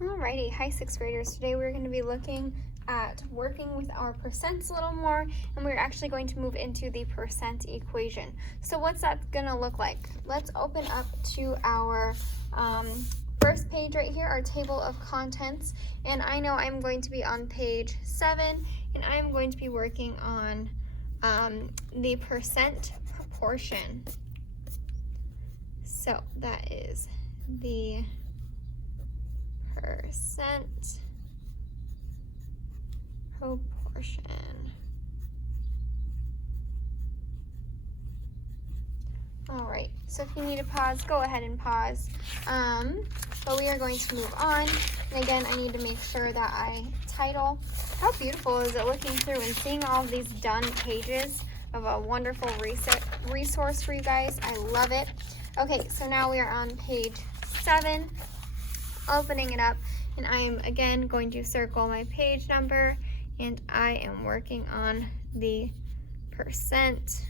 Alrighty, hi sixth graders. Today we're going to be looking at working with our percents a little more, and we're actually going to move into the percent equation. So what's that going to look like? Let's open up to our first page right here, our table of contents, and I know I'm going to be on page 7, and I'm going to be working on the percent proportion. So that is the percent proportion. All right, so if you need to pause, go ahead and pause. But we are going to move on. And again, I need to make sure that I title. How beautiful is it looking through and seeing all of these done pages of a wonderful resource for you guys. I love it. Okay, so now we are on page 7. Opening it up, and I am again going to circle my page number, and I am working on the percent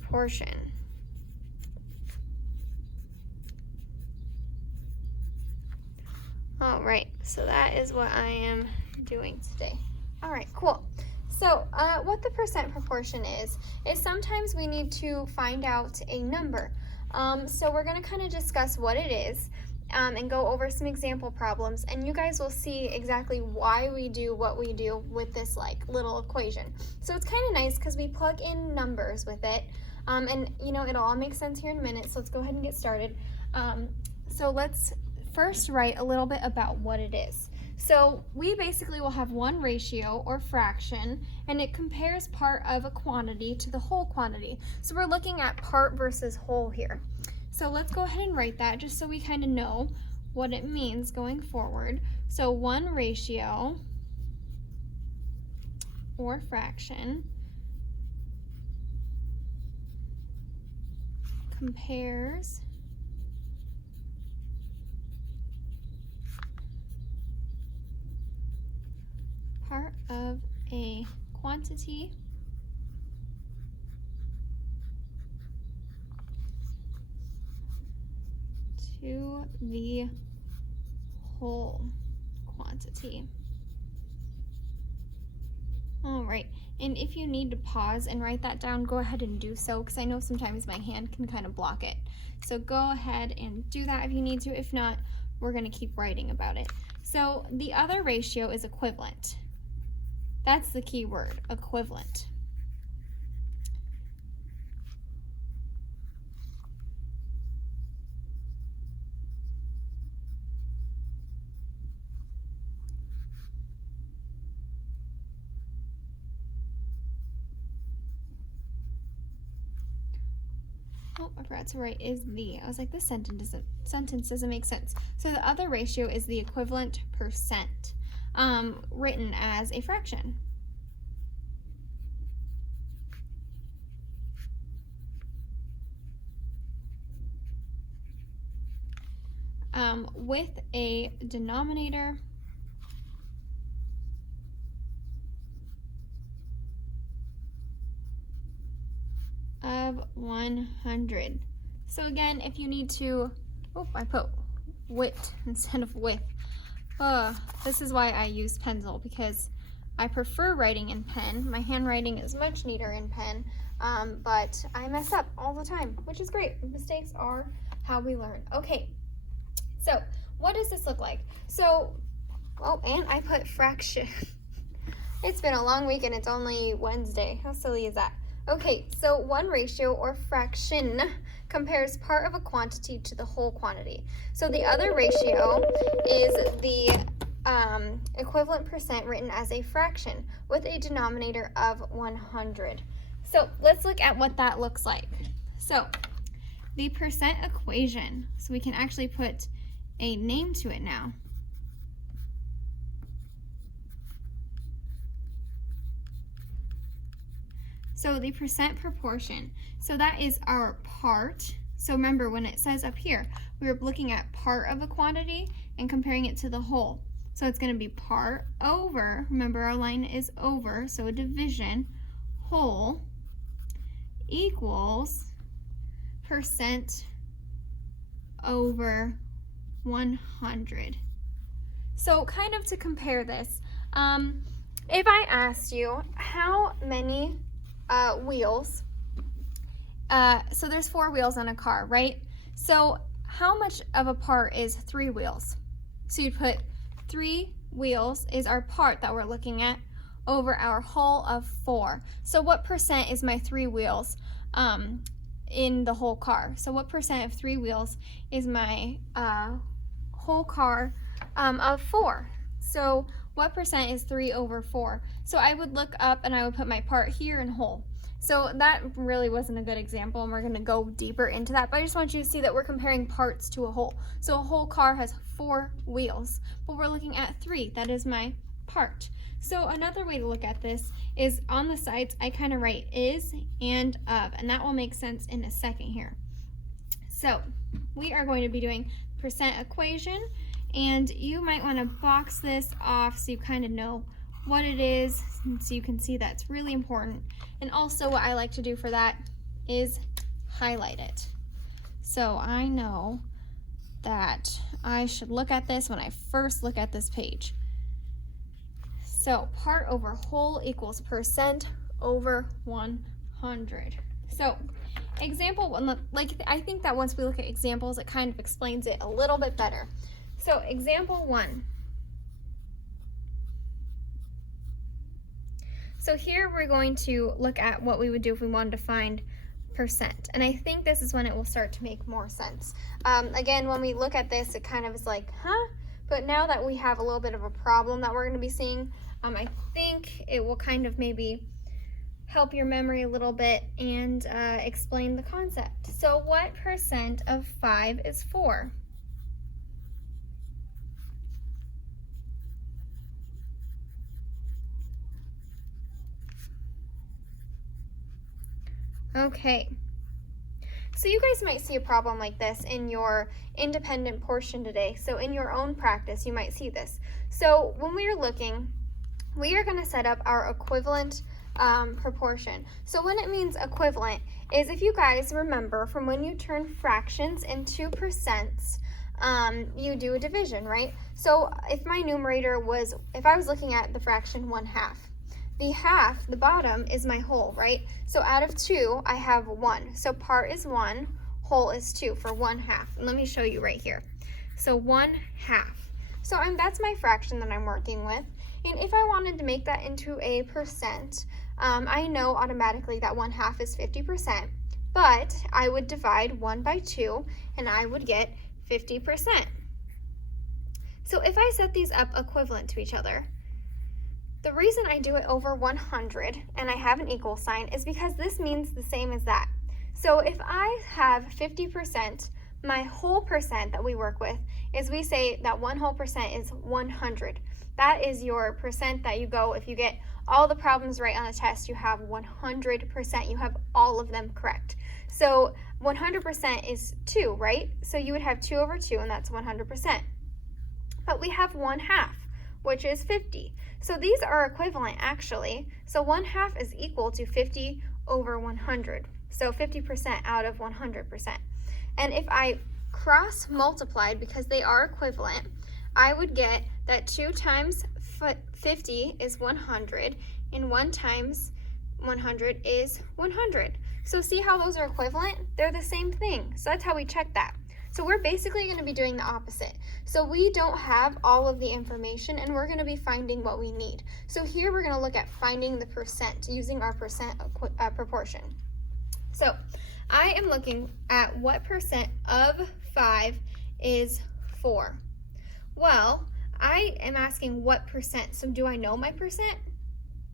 proportion. All right, so that is what I am doing today. All right, cool. So what the percent proportion is sometimes we need to find out a number. So we're going to kind of discuss what it is and go over some example problems, and you guys will see exactly why we do what we do with this like little equation. So it's kind of nice because we plug in numbers with it, and you know it'll all make sense here in a minute, so let's go ahead and get started. So let's first write a little bit about what it is. So we basically will have one ratio or fraction, and it compares part of a quantity to the whole quantity. So we're looking at part versus whole here. So let's go ahead and write that just so we kind of know what it means going forward. So one ratio or fraction compares part of a quantity to the whole quantity. All right, and if you need to pause and write that down, go ahead and do so, because I know sometimes my hand can kind of block it. So go ahead and do that if you need to. If not, we're going to keep writing about it. So the other ratio is equivalent. That's the key word, equivalent. Oh, I forgot to write is the. I was like, this sentence doesn't make sense. So the other ratio is the equivalent percent, written as a fraction. With a denominator of 100. So again, if you need to, oh, I put wit instead of with. This is why I use pencil, because I prefer writing in pen. My handwriting is much neater in pen, but I mess up all the time, which is great. Mistakes are how we learn. Okay, so what does this look like? So, oh, and I put fraction. It's been a long week and it's only Wednesday. How silly is that? Okay, so one ratio or fraction compares part of a quantity to the whole quantity. So the other ratio is the equivalent percent written as a fraction with a denominator of 100. So let's look at what that looks like. So the percent equation, so we can actually put a name to it now. So the percent proportion, so that is our part. So remember, when it says up here, we were looking at part of a quantity and comparing it to the whole. So it's going to be part over, remember our line is over, so a division, whole equals percent over 100. So kind of to compare this, if I asked you how many wheels, so there's 4 wheels on a car, right? So how much of a part is 3 wheels? So you'd put 3 wheels is our part that we're looking at over our whole of 4. So what percent is my 3 wheels in the whole car? So what percent of 3 wheels is my whole car of 4? So what percent is 3 over 4? So I would look up and I would put my part here in whole. So that really wasn't a good example, and we're going to go deeper into that, but I just want you to see that we're comparing parts to a whole. So a whole car has 4 wheels, but we're looking at 3. That is my part. So another way to look at this is on the sides, I kind of write is and of, and that will make sense in a second here. So we are going to be doing percent equation, and you might want to box this off so you kind of know what it is, and so you can see that's really important. And also what I like to do for that is highlight it. So I know that I should look at this when I first look at this page. So part over whole equals percent over 100. So example one, like I think that once we look at examples, it kind of explains it a little bit better. So example 1. So here we're going to look at what we would do if we wanted to find percent. And I think this is when it will start to make more sense. Again, when we look at this, it kind of is like, huh? But now that we have a little bit of a problem that we're going to be seeing, I think it will kind of maybe help your memory a little bit and explain the concept. So what percent of 5 is 4? Okay, so you guys might see a problem like this in your independent portion today. So in your own practice, you might see this. So when we are looking, we are going to set up our equivalent proportion. So when it means equivalent is, if you guys remember from when you turn fractions into percents, you do a division, right? So if my numerator was, if I was looking at the fraction 1/2, the half, the bottom, is my whole, right? So out of 2, I have 1. So part is 1, whole is 2 for 1/2. And let me show you right here. So 1/2. So that's my fraction that I'm working with. And if I wanted to make that into a percent, I know automatically that 1/2 is 50%, but I would divide 1 by 2 and I would get 50%. So if I set these up equivalent to each other, the reason I do it over 100 and I have an equal sign is because this means the same as that. So if I have 50%, my whole percent that we work with is, we say that 1 whole percent is 100. That is your percent that you go, if you get all the problems right on the test, you have 100%. You have all of them correct. So 100% is 2, right? So you would have 2 over 2, and that's 100%. But we have 1/2, which is 50. So these are equivalent actually. So 1/2 is equal to 50 over 100. So 50% out of 100%. And if I cross multiplied, because they are equivalent, I would get that 2 times 50 is 100, and 1 times 100 is 100. So see how those are equivalent? They're the same thing. So that's how we check that. So we're basically going to be doing the opposite. So we don't have all of the information, and we're going to be finding what we need. So here we're going to look at finding the percent using our percent proportion. So I am looking at what percent of 5 is 4. Well, I am asking what percent. So do I know my percent?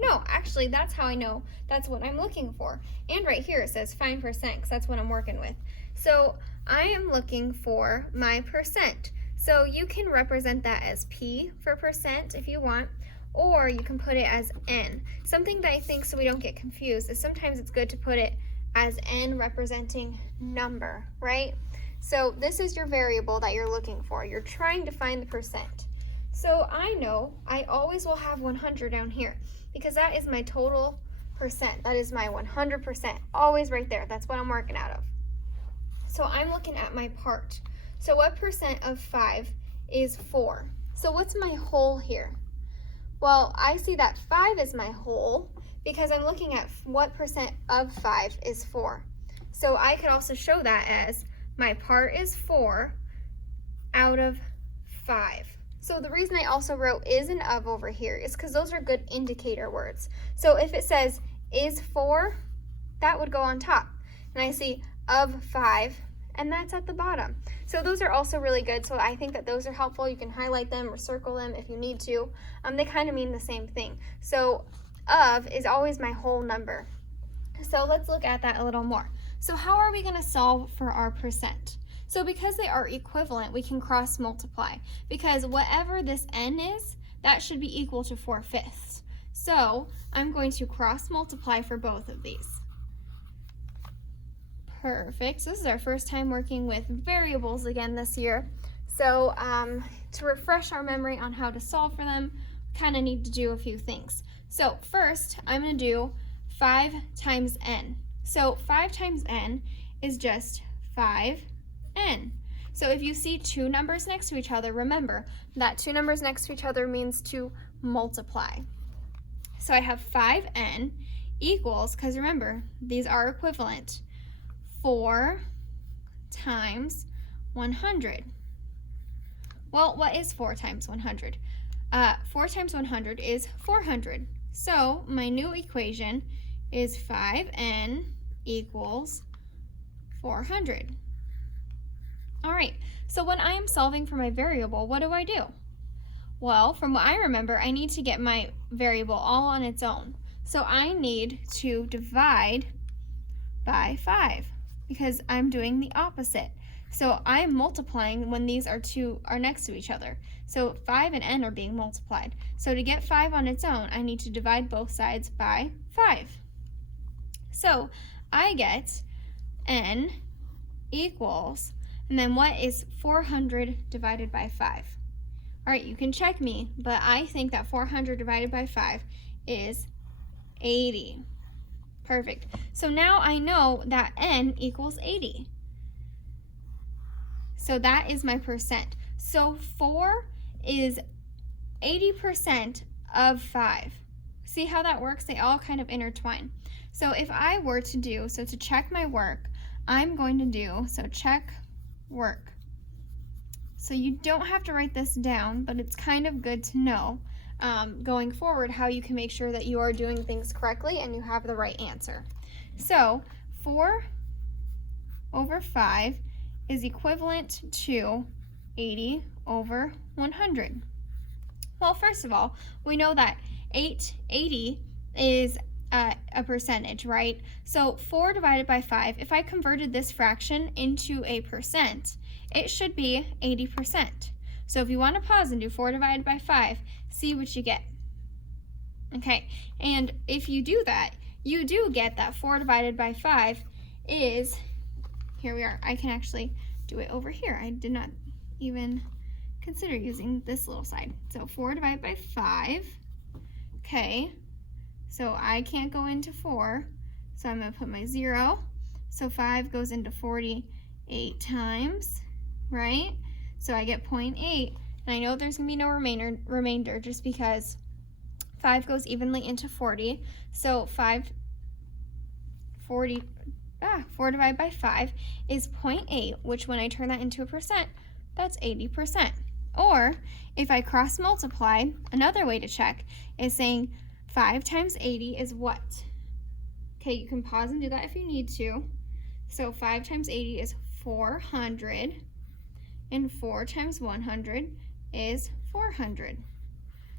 No, actually, that's how I know. That's what I'm looking for. And right here it says find percent, because that's what I'm working with. So I am looking for my percent. So you can represent that as P for percent if you want, or you can put it as N. Something that I think, so we don't get confused, is sometimes it's good to put it as N representing number, right? So this is your variable that you're looking for. You're trying to find the percent. So I know I always will have 100 down here, because that is my total percent. That is my 100%, always right there. That's what I'm working out of. So I'm looking at my part. So what percent of 5 is 4? So what's my whole here? Well, I see that 5 is my whole because I'm looking at what percent of 5 is 4. So I could also show that as my part is 4 out of 5. So the reason I also wrote is and of over here is because those are good indicator words. So if it says is 4, that would go on top. And I see of 5, and that's at the bottom. So those are also really good. So I think that those are helpful. You can highlight them or circle them if you need to. They kind of mean the same thing. So of is always my whole number. So let's look at that a little more. So how are we going to solve for our percent? So because they are equivalent, we can cross multiply, because whatever this n is, that should be equal to 4/5. So I'm going to cross multiply for both of these. Perfect. So this is our first time working with variables again this year. So to refresh our memory on how to solve for them, we kind of need to do a few things. So first, I'm going to do 5 times n. So 5 times n is just 5n. So if you see two numbers next to each other, remember that two numbers next to each other means to multiply. So I have 5n equals, because remember, these are equivalent, 4 times 100. Well, what is 4 times 100? 4 times 100 is 400. So my new equation is 5n equals 400. All right, so when I am solving for my variable, what do? Well, from what I remember, I need to get my variable all on its own. So I need to divide by 5 because I'm doing the opposite. So I'm multiplying when these are next to each other. So 5 and n are being multiplied. So to get 5 on its own, I need to divide both sides by 5. So I get n equals, and then what is 400 divided by 5? All right, you can check me, but I think that 400 divided by 5 is 80. Perfect. So now I know that n equals 80. So that is my percent. So 4 is 80% of 5. See how that works? They all kind of intertwine. So if I were to do, so to check my work, I'm going to do, so check work. So you don't have to write this down, but it's kind of good to know going forward how you can make sure that you are doing things correctly and you have the right answer. So 4 over 5 is equivalent to 80 over 100. Well, first of all, we know that 80 is a percentage, right? So 4 divided by 5, if I converted this fraction into a percent, it should be 80%. So if you want to pause and do 4 divided by 5, see what you get. Okay, and if you do that, you do get that 4 divided by 5 is, here we are, I can actually do it over here. I did not even consider using this little side. So 4 divided by 5, okay, so I can't go into 4, so I'm going to put my 0. So 5 goes into 48 times, right? So I get 0.8, and I know there's going to be no remainder just because 5 goes evenly into 40. So 4 divided by 5 is 0.8, which when I turn that into a percent, that's 80%. Or if I cross multiply, another way to check is saying 5 times 80 is what? Okay, you can pause and do that if you need to. So 5 times 80 is 400, and 4 times 100 is 400.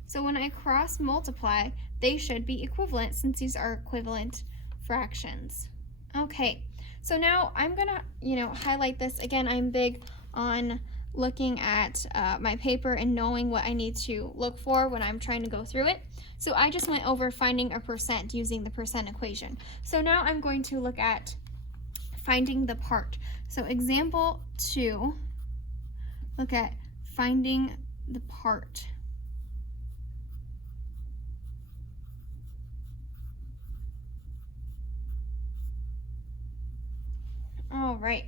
So when I cross multiply, they should be equivalent since these are equivalent fractions. Okay, so now I'm gonna, highlight this. Again, I'm big on looking at my paper and knowing what I need to look for when I'm trying to go through it. So I just went over finding a percent using the percent equation. So now I'm going to look at finding the part. So example 2, look at finding the part. All right.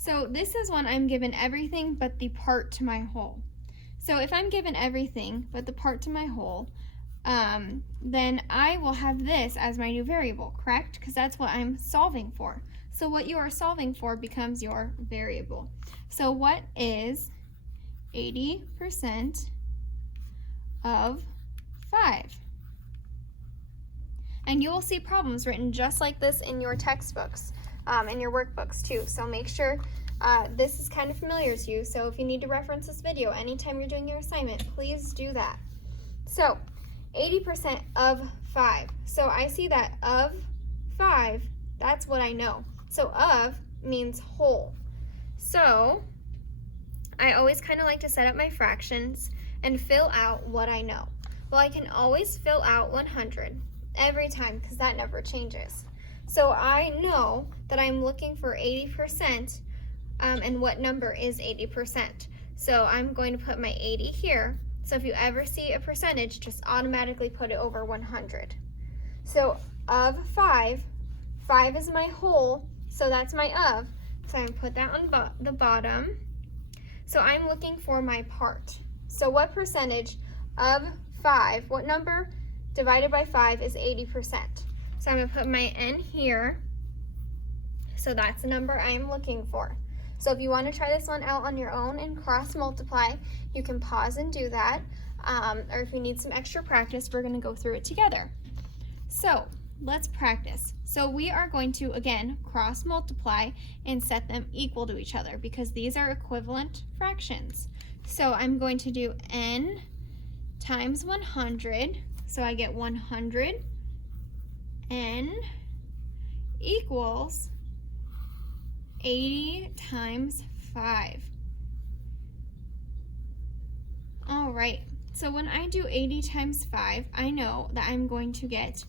So this is when I'm given everything but the part to my whole. So if I'm given everything but the part to my whole, then I will have this as my new variable, correct? Because that's what I'm solving for. So what you are solving for becomes your variable. So what is 80% of 5? And you will see problems written just like this in your textbooks, in your workbooks too. So make sure this is kind of familiar to you. So if you need to reference this video anytime you're doing your assignment, please do that. So 80% of 5. So I see that of 5, that's what I know. So of means whole. So I always kind of like to set up my fractions and fill out what I know. Well, I can always fill out 100 every time because that never changes. So I know that I'm looking for 80%, and what number is 80%. So I'm going to put my 80 here. So if you ever see a percentage, just automatically put it over 100. So of 5, 5 is my whole, so that's my of. So I'm going to put that on the bottom. So I'm looking for my part. So what percentage of 5, what number divided by 5 is 80%? So I'm going to put my n here. So that's the number I'm looking for. So if you want to try this one out on your own and cross multiply, you can pause and do that. Or if you need some extra practice, we're going to go through it together. So let's practice. So we are going to, again, cross multiply and set them equal to each other because these are equivalent fractions. So I'm going to do n times 100. So I get 100 n equals 80 times 5. All right, so when I do 80 times 5, I know that I'm going to get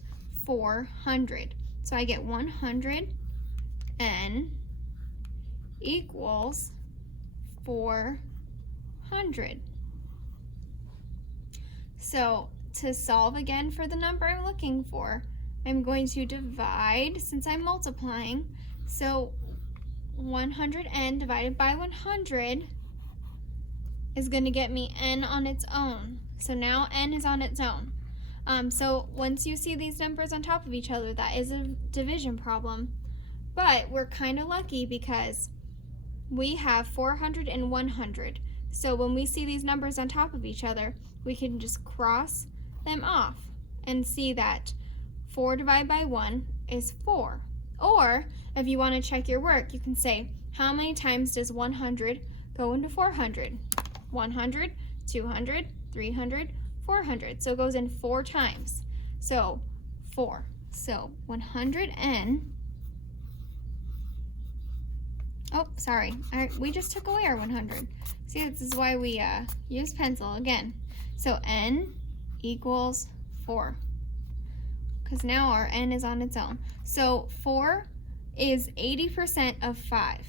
400. So I get 100 n equals 400. So to solve again for the number I'm looking for, I'm going to divide since I'm multiplying. So 100n divided by 100 is going to get me n on its own. So now n is on its own. So once you see these numbers on top of each other, that is a division problem. But we're kind of lucky because we have 400 and 100. So when we see these numbers on top of each other, we can just cross them off and see that 4 divided by 1 is 4. Or if you want to check your work, you can say, how many times does 100 go into 400? 100, 200, 300, 400. So it goes in 4 times. So 4. So 100n. Oh, sorry. We just took away our 100. See, this is why we use pencil again. So n equals 4. Because now our n is on its own. So 4 is 80% of 5.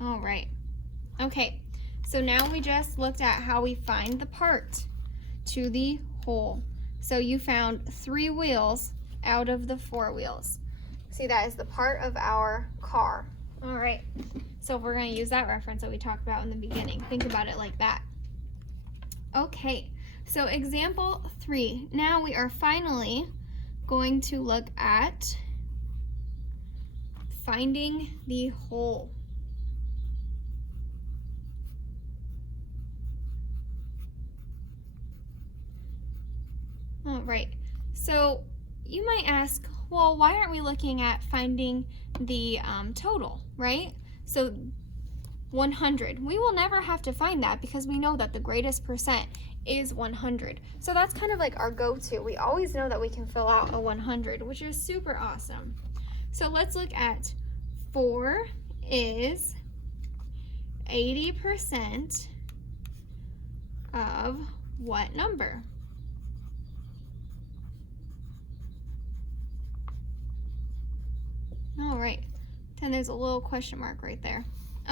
All right. Okay, so now we just looked at how we find the part to the whole. So you found 3 wheels out of the 4 wheels. See, that is the part of our car. All right, so if we're going to use that reference that we talked about in the beginning, think about it like that. Okay, so example 3. Now we are finally going to look at finding the whole. All right, so you might ask, well, why aren't we looking at finding the total, right? So 100, we will never have to find that because we know that the greatest percent is 100. So that's kind of like our go-to. We always know that we can fill out a 100, which is super awesome. So let's look at 4 is 80% of what number? All right, then there's a little question mark right there.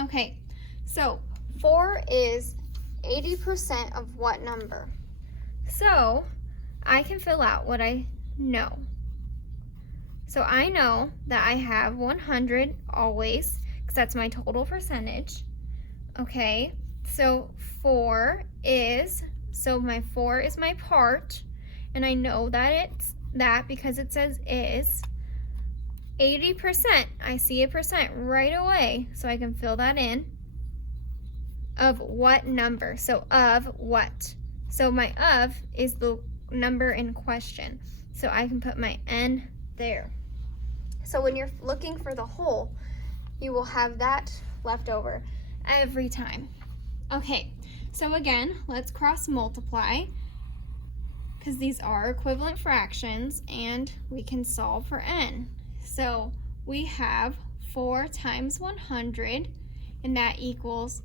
Okay, so 4 is 80% of what number? So I can fill out what I know. So I know that I have 100 always, because that's my total percentage. Okay, so 4 is, so my 4 is my part, and I know that it's that because it says is. 80%, I see a percent right away, so I can fill that in. Of what number? So of what? So my of is the number in question. So I can put my n there. So when you're looking for the whole, you will have that left over every time. Okay, so again, let's cross multiply because these are equivalent fractions and we can solve for n. So we have 4 times 100, and that equals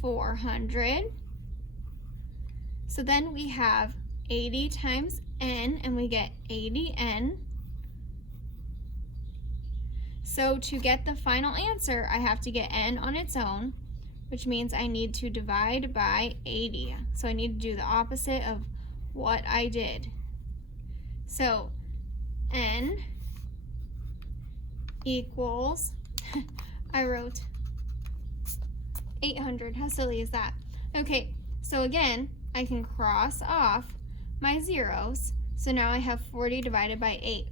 400. So then we have 80 times n, and we get 80n. So to get the final answer, I have to get n on its own, which means I need to divide by 80. So I need to do the opposite of what I did. So n equals, I wrote 800. How silly is that? Okay, so again, I can cross off my zeros. So now I have 40 divided by 8.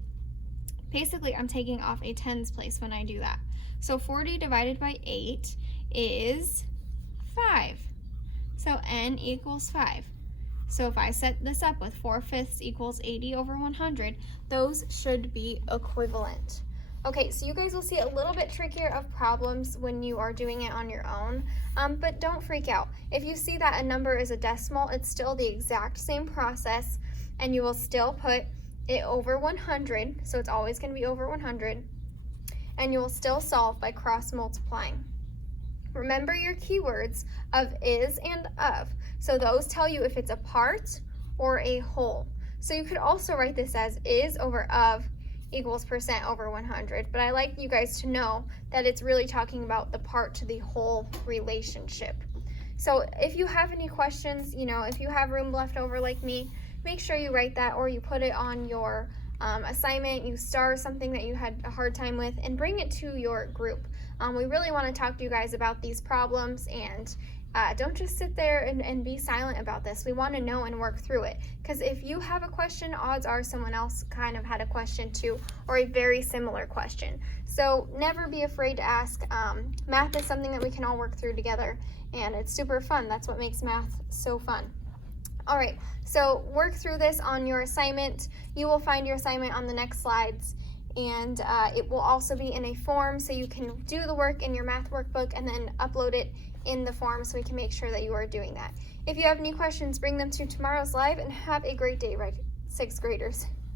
Basically, I'm taking off a tens place when I do that. So 40 divided by 8 is 5. So n equals 5. So if I set this up with 4/5 equals 80 over 100, those should be equivalent. Okay, so you guys will see a little bit trickier of problems when you are doing it on your own, but don't freak out. If you see that a number is a decimal, it's still the exact same process, and you will still put it over 100, so it's always going to be over 100, and you will still solve by cross multiplying. Remember your keywords of is and of, so those tell you if it's a part or a whole. So you could also write this as is over of equals percent over 100, but I like you guys to know that it's really talking about the part to the whole relationship. So if you have any questions, if you have room left over like me, make sure you write that, or you put it on your assignment, you star something that you had a hard time with, and bring it to your group. We really want to talk to you guys about these problems, and don't just sit there and be silent about this. We want to know and work through it, because if you have a question, odds are someone else kind of had a question too, or a very similar question. So never be afraid to ask. Math is something that we can all work through together, and it's super fun. That's what makes math so fun. All right, so work through this on your assignment. You will find your assignment on the next slides, and it will also be in a form, so you can do the work in your math workbook and then upload it in the form so we can make sure that you are doing that. If you have any questions, bring them to tomorrow's live, and have a great day, right, 6th graders.